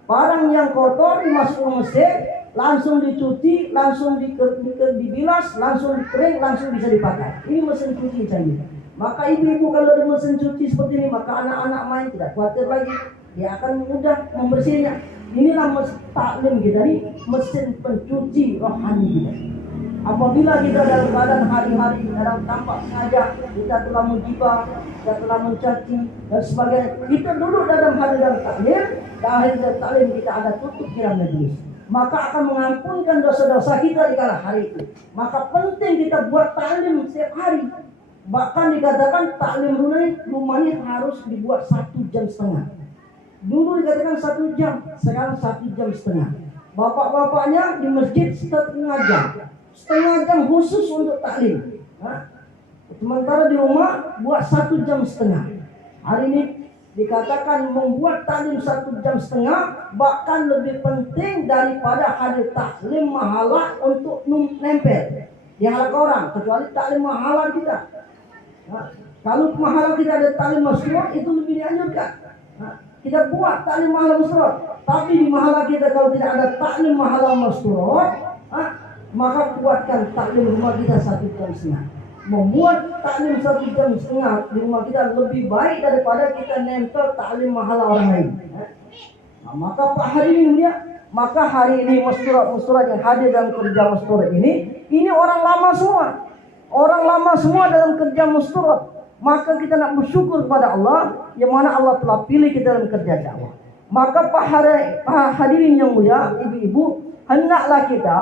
Barang yang kotor dimasuk ke mesin, langsung dicuci, langsung dibilas, langsung dikering, langsung bisa dipakai. Ini mesin cuci canggih. Maka ibu-ibu kalau ada mesin cuci seperti ini, maka anak-anak main tidak khawatir lagi, dia akan mudah membersihnya. Inilah taklim kita, ini mesin pencuci rohani kita. Apabila kita dalam keadaan hari-hari dalam tanpa sengaja kita telah menggibah, kita telah mencaci dan sebagainya, kita duduk dalam taklim, dan akhir taklim kita ada tutup kiram majelis, maka akan mengampunkan dosa-dosa kita di kala hari itu. Maka penting kita buat taklim setiap hari. Bahkan dikatakan taklim rumahnya harus dibuat 1,5 jam. Dulu dikatakan 1 jam, sekarang 1,5 jam. Bapak-bapaknya di masjid 1,5 jam. 1,5 jam khusus untuk taklim. Sementara di rumah buat 1,5 jam. Hari ini dikatakan membuat taklim 1,5 jam bahkan lebih penting daripada hadir taklim mahala untuk nempel di halaman orang, kecuali taklim mahala kita. Kalau mahala kita ada taklim masrur, itu lebih dianjurkan. Kita buat taklim mahala masrur. Tapi di mahala kita kalau tidak ada taklim mahala masrur, maka kuatkan taklim rumah kita 1,5 jam. Membuat taklim 1,5 jam di rumah kita lebih baik daripada kita nempel taklim mahala orang lain. Maka hari ini musturat yang hadir dalam kerja musturat ini orang lama semua. Orang lama semua dalam kerja musturat. Maka kita nak bersyukur kepada Allah yang mana Allah telah pilih kita dalam kerja dakwah. Maka hadirin yang mulia, ibu-ibu, hendaklah kita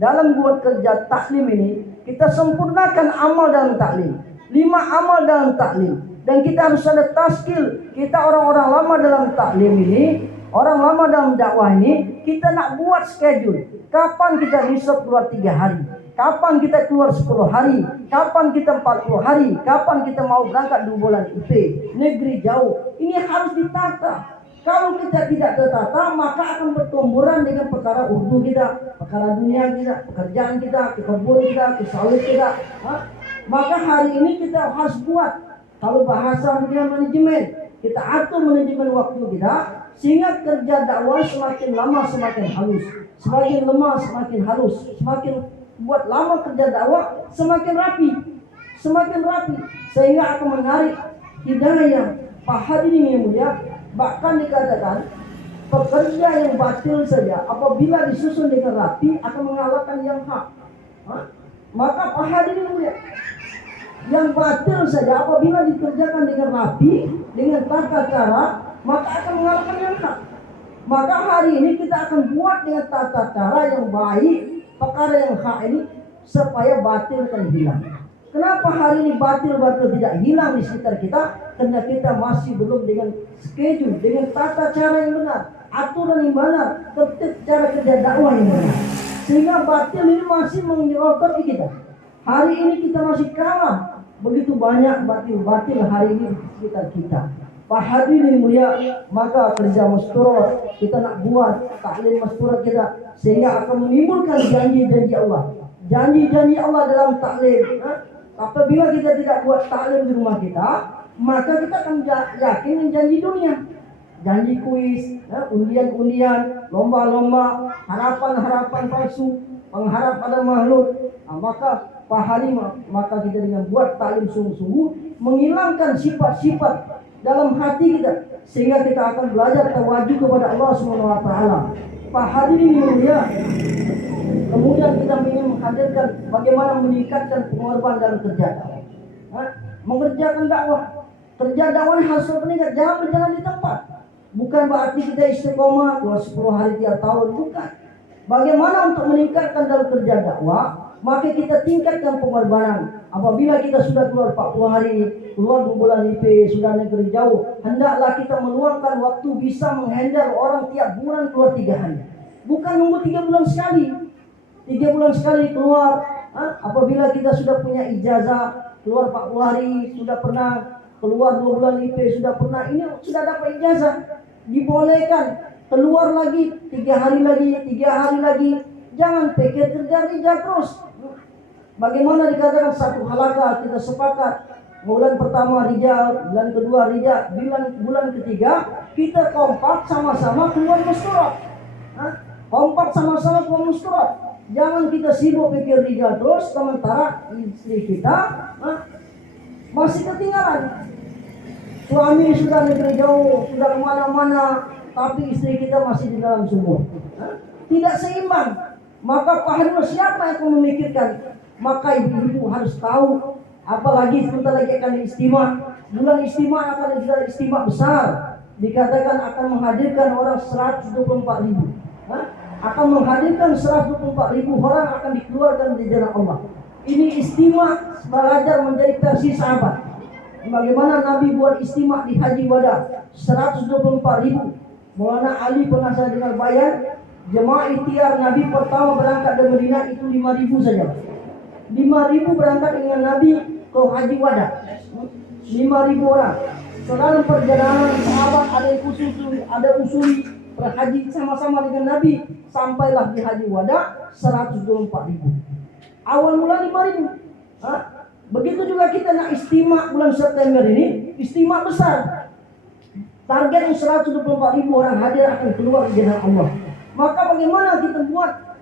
dalam buat kerja taklim ini kita sempurnakan amal dalam taklim. 5 amal dalam taklim. Dan kita harus ada taskil. Kita orang-orang lama dalam taklim ini, orang lama dalam dakwah ini, kita nak buat schedule. Kapan kita risau keluar 3 hari? Kapan kita keluar 10 hari? Kapan kita 40 hari? Kapan kita mau berangkat 2 bulan IP? Negeri jauh. Ini harus ditata. Kalau kita tidak tertata, maka akan bertumburan dengan perkara urdu kita, perkara dunia kita, pekerjaan kita, kebun kita, sawit kita. Maka hari ini kita harus buat, kalau bahasa dunia manajemen, kita atur manajemen waktu kita, sehingga kerja dakwah semakin lama semakin halus, semakin lemah semakin halus, semakin buat lama kerja dakwah semakin rapi, sehingga akan menarik hidayah. Pak hadirin yang mulia, bahkan dikatakan pekerja yang batil saja apabila disusun dengan rapi akan mengalahkan yang hak. Maka Pak hadirin yang mulia, yang batil saja apabila dikerjakan dengan rapi, dengan tata cara, maka akan mengalahkan yang hak. Maka hari ini kita akan buat dengan tata cara yang baik perkara yang hak ini supaya batil akan hilang. Kenapa hari ini batil-batil tidak hilang di sekitar kita? Karena kita masih belum dengan schedule, dengan tata cara yang benar, aturan yang benar, tertib cara kerja dakwah yang benar. Sehingga batil ini masih menyerotoki kita. Hari ini kita masih kalah. Begitu banyak batil-batil hari ini di sekitar kita. Pak hadirin mulia, maka kerja masyurah kita nak buat taklim masyurah kita sehingga akan menimbulkan janji-janji Allah. Janji-janji Allah dalam taklim. Apabila kita tidak buat taklim di rumah kita, maka kita akan yakin dengan janji dunia. Janji kuis, undian-undian, lomba-lomba, harapan-harapan palsu, mengharap pada makhluk. Maka pahami, maka kita dengan buat taklim sungguh-sungguh menghilangkan sifat-sifat dalam hati kita sehingga kita akan belajar tawaju kepada Allah Subhanahu wa taala. Pak hadirin mulia, kemudian kita ingin menghadirkan bagaimana meningkatkan pengorbanan dalam kerja dakwah. Mengerjakan dakwah, kerja dakwah harus meningkat, jangan berjalan di tempat. Bukan berarti kita istiqomah 10 hari tiap tahun, bukan. Bagaimana untuk meningkatkan dalam kerja dakwah? Maka kita tingkatkan pengorbanan. Apabila kita sudah keluar 40 hari, keluar 2 bulan IP, sudah negeri jauh, hendaklah kita meluangkan waktu bisa menghandle orang tiap bulan keluar 3 hari. Bukan nunggu 3 bulan sekali. 3 bulan sekali keluar. Apabila kita sudah punya ijazah, keluar 40 hari, sudah pernah keluar 2 bulan IP, sudah pernah, ini sudah dapat ijazah, dibolehkan keluar lagi 3 hari lagi, 3 hari lagi. Jangan pikir kerja terus. Bagaimana dikatakan satu halakah kita sepakat bulan pertama rijal, bulan kedua rijal, bulan ketiga kita kompak sama-sama keluar musyurah. Kompak sama-sama keluar musyurah. Jangan kita sibuk pikir rijal terus sementara istri kita masih ketinggalan. Suami sudah negeri jauh, sudah kemana-mana, tapi istri kita masih di dalam sumur. Tidak seimbang. Maka pahala siapa yang akan memikirkan? Maka ibu-ibu harus tahu, apalagi sebentar lagi akan istimewa. Bulan istimewa akan ada istimewa besar. Dikatakan akan menghadirkan orang 124.000. Akan menghadirkan 124.000 orang akan dikeluarkan di jalan Allah. Ini istimewa belajar menjadi versi sahabat. Bagaimana Nabi buat istimewa di Haji Wada 124.000. Maulana Ali pernah saya dengar bayar, jemaah ikhtiar Nabi pertama berangkat dari Madinah itu 5.000 saja. 5.000 berangkat dengan Nabi ke Haji Wada. 5.000 orang. Dalam perjalanan sahabat ada yang usuli berhaji sama-sama dengan Nabi, sampailah di Haji Wada 124.000. Awal mula 5.000. Begitu juga kita nak istimewa bulan September ini, istimewa besar. Target yang 124.000 orang hadir akan keluar di jalan Allah. Maka bagaimana kita buat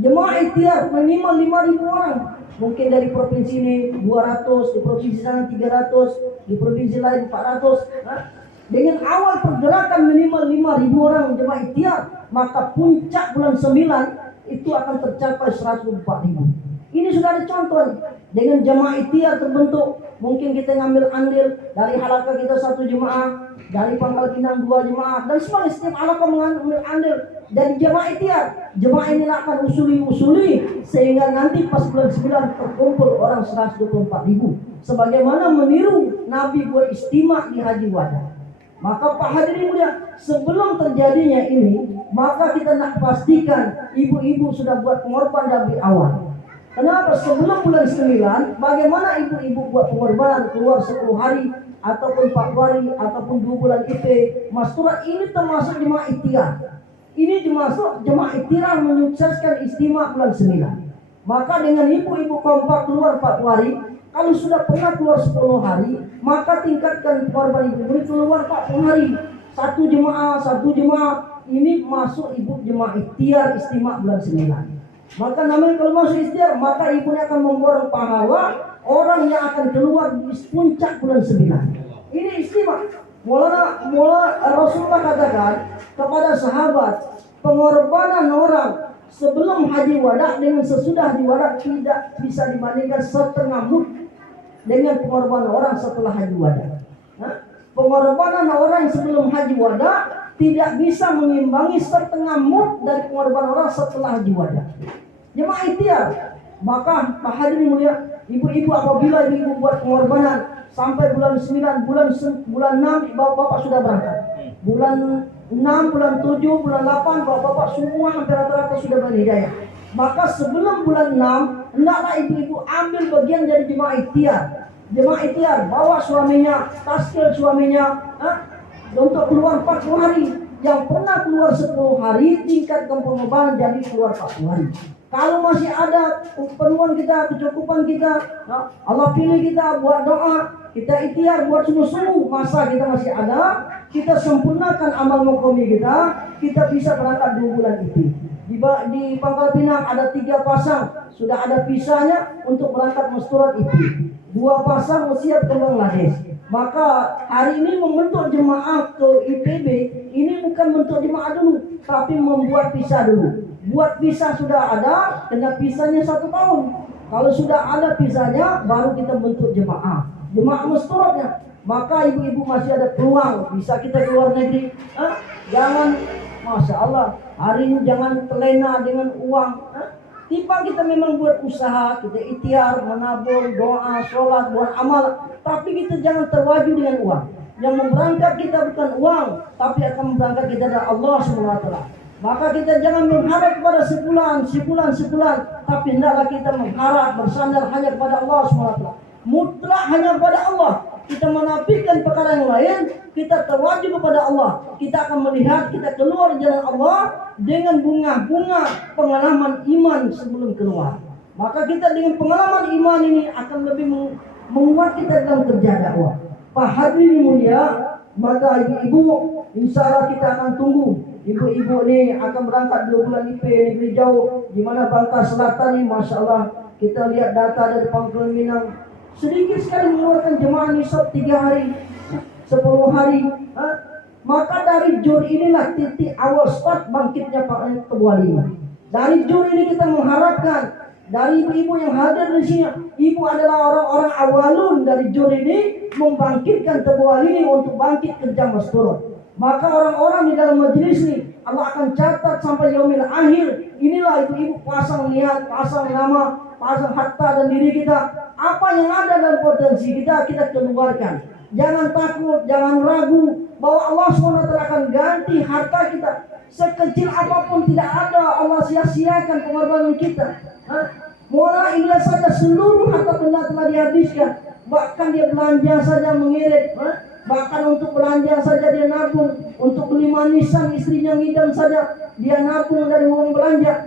jemaah ikhtiar minimal 5.000 orang. Mungkin dari provinsi ini 200, di provinsi sana 300, di provinsi lain 400. Dengan awal pergerakan minimal 5.000 orang jemaah ikhtiar, maka puncak bulan 9 itu akan tercapai 104.000. Ini sudah ada contoh. Dengan jemaah ikhtiar terbentuk. Mungkin kita ngambil andil dari halakah kita 1 jemaah, dari Pangkal Pinang 2 jemaah, dan semuanya setiap halakah mengambil andil dari jemaah ikhtiar. Jemaah inilah akan usuli sehingga nanti pas bulan 9 terkumpul orang 124.000. Sebagaimana meniru Nabi buat istimewa di Haji Wada. Maka Pak hadirin mulia, sebelum terjadinya ini, maka kita nak pastikan ibu-ibu sudah buat pengorbanan dari awal. Kenapa? Sebelum bulan 9, bagaimana ibu-ibu buat pengorbanan keluar 10 hari ataupun 4 hari ataupun 2 bulan IP. Masyurah ini termasuk jemaah ikhtiar. Ini termasuk jemaah ikhtiar menyukseskan istimewa bulan 9. Maka dengan ibu-ibu kompak keluar 40 hari, kalau sudah pernah keluar 10 hari, maka tingkatkan pengorbanan ibu keluar 40 hari. Satu jemaah ini masuk ibu jemaah ikhtiar istimewa bulan 9. Maka namanya kalau masuk ikhtiar, maka ibunya akan memborong pahala orang yang akan keluar di puncak bulan 9. Ini istimewa. Mula Rasulullah katakan kepada sahabat, pengorbanan orang sebelum Haji Wada dengan sesudah Haji Wada tidak bisa dibandingkan setengah mud dengan pengorbanan orang setelah Haji Wada. Pengorbanan orang sebelum Haji Wada tidak bisa mengimbangi setengah mud dari pengorbanan orang setelah jiwanya. Jemaah ikhtiar. Maka Pak hadirin mulia, ibu-ibu apabila ibu buat pengorbanan sampai bulan 9, bulan 6 bapak sudah berangkat. Bulan 6, bulan 7, bulan 8 bapak semua hampir rata-rata sudah berhidayah. Maka sebelum bulan 6 hendaklah ibu-ibu ambil bagian dari jemaah ikhtiar. Jemaah ikhtiar bawa suaminya, taskil suaminya untuk keluar 40 hari. Yang pernah keluar 10 hari tingkatkan pengorbanan jadi keluar 40 hari. Kalau masih ada keperluan kita, kecukupan kita, Allah pilih kita buat doa, kita ikhtiar buat sungguh-sungguh, masa kita masih ada, kita sempurnakan amal muqomi kita bisa berangkat 2 bulan itu. Di Pangkal Pinang ada 3 pasang, sudah ada visanya untuk berangkat Masturat itu. 2 pasang siap ke Bangladesh. Maka hari ini membentuk jemaah ke IPB, ini bukan bentuk jemaah dulu, tapi membuat visa dulu. Buat visa sudah ada, kena visanya 1 tahun. Kalau sudah ada visanya, baru kita bentuk jemaah Masturatnya. Maka ibu-ibu masih ada peluang, bisa kita keluar negeri. Jangan, Masya Allah, hari ini jangan terlena dengan uang. Tiba kita memang buat usaha, kita ikhtiar, menabung, doa, sholat, buat amal. Tapi kita jangan terwaju dengan uang. Yang memberangkat kita bukan uang, tapi akan memberangkat kita dari Allah SWT. Maka kita jangan mengharap kepada sebulan, tapi hendaklah kita mengharap bersandar hanya kepada Allah SWT. Mutlak hanya kepada Allah. Kita menafikan perkara yang lain, kita terwajib kepada Allah. Kita akan melihat kita keluar jalan Allah dengan bunga-bunga pengalaman iman sebelum keluar. Maka kita dengan pengalaman iman ini akan lebih menguat kita dalam kerja dakwah. Pak hadirin mulia, maka ibu-ibu insya Allah kita akan tunggu. Ibu-ibu ini akan berangkat 2 bulan IP negeri jauh, di mana Bangka Selatan ini, Masya Allah, kita lihat data dari Pangkal Pinang. Sedikit sekali mengeluarkan jemaah nisab 3 hari, 10 hari. Maka dari jur inilah titik awal start bangkitnya Pak Ketua Lima. Dari jur ini kita mengharapkan dari ibu-ibu yang hadir di sini, ibu adalah orang-orang awalun dari jur ini membangkitkan Ketua Lima untuk bangkit kerja Masturat. Maka orang-orang di dalam majelis ini Allah akan catat sampai yaumil akhir. Inilah ibu-ibu pasang niat, pasang nama, pasang harta dan diri kita. Apa yang ada dalam potensi kita keluarkan. Jangan takut, jangan ragu bahwa Allah SWT akan ganti harta kita. Sekecil apapun tidak ada, Allah sia-siakan pengorbanan kita. Mulai inilah saja seluruh harta benda telah dihabiskan. Bahkan dia belanja saja mengirit. Bahkan untuk belanja saja dia nabung. Untuk beli manisan istrinya ngidam saja dia nabung dari uang belanja.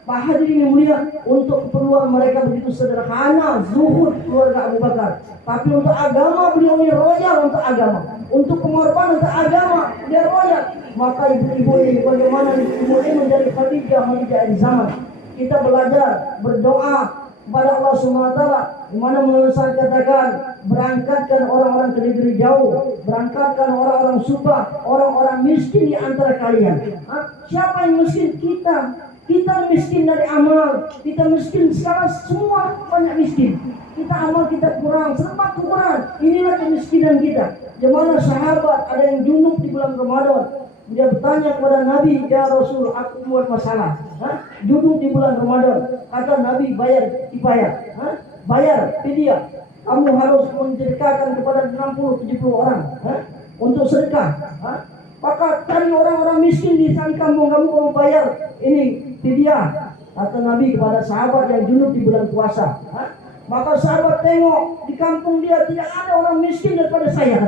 Pak hadirin yang mulia, untuk keperluan mereka begitu sederhana, zuhud keluarga Abu Bakar. Tapi untuk agama beliau ini royal untuk agama. Untuk pengorbanan untuk agama dia royal. Maka ibu-ibu ini bagaimana ibu ini menjadi Khadijah di zaman. Kita belajar berdoa kepada Allah SWT, di mana Muhammad katakan berangkatkan orang-orang ke negeri jauh, berangkatkan orang-orang Subah, orang-orang miskin di antara kalian. Siapa yang miskin? Kita miskin dari amal, kita miskin sekarang semua banyak miskin. Kita amal kita kurang, serba kurang. Inilah kemiskinan kita. Di mana sahabat ada yang junub di bulan Ramadan. Dia bertanya kepada Nabi, ya Rasul, aku buat masalah. Junub di bulan Ramadan. Kata Nabi, dibayar. Bayar, fidyah. Kamu harus mensedekahkan kepada 60-70 orang untuk sedekah. Maka cari orang-orang miskin di kampung kamu bayar ini fidyah. Kata Nabi kepada sahabat yang junub di bulan puasa. Maka sahabat tengok di kampung dia tidak ada orang miskin daripada saya.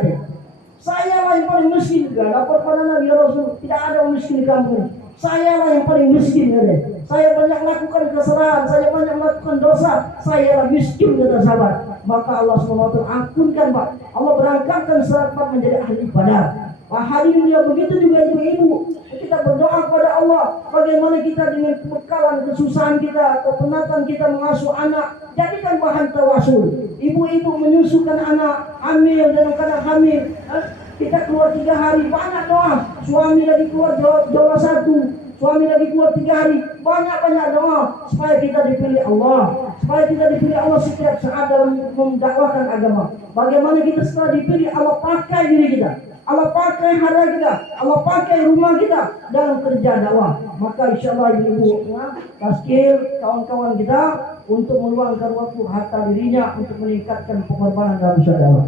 Saya lah yang paling miskin. Lapor pada Nabi, ya Rasul, tidak ada orang miskin di kampung. Saya lah yang paling miskin. Saya banyak melakukan kesalahan, saya banyak melakukan dosa, saya lah miskin, kata sahabat. Maka Allah SWT ampunkan, Pak. Allah berangkatkan sahabat menjadi ahli ibadah. Hari ini begitu juga ibu-ibu. Kita berdoa kepada Allah. Bagaimana kita dengan kebekalan, kesusahan kita, kepenatan kita mengasuh anak. Jadikan bahan tawasul. Ibu-ibu menyusukan anak, hamil dan kadang hamil. Kita keluar 3 hari, banyak doa. Suami lagi keluar jauh 1. Suami lagi keluar 3 hari, banyak-banyak doa. Supaya kita dipilih Allah. Supaya kita dipilih Allah setiap saat dalam mendakwahkan agama. Bagaimana kita setelah dipilih Allah pakai diri kita. Allah pakai harta kita, Allah pakai rumah kita dalam kerja dakwah. Maka insya Allah ibu-ibu taskil kawan-kawan kita untuk meluangkan waktu harta dirinya untuk meningkatkan pengorbanan dalam usaha dakwah.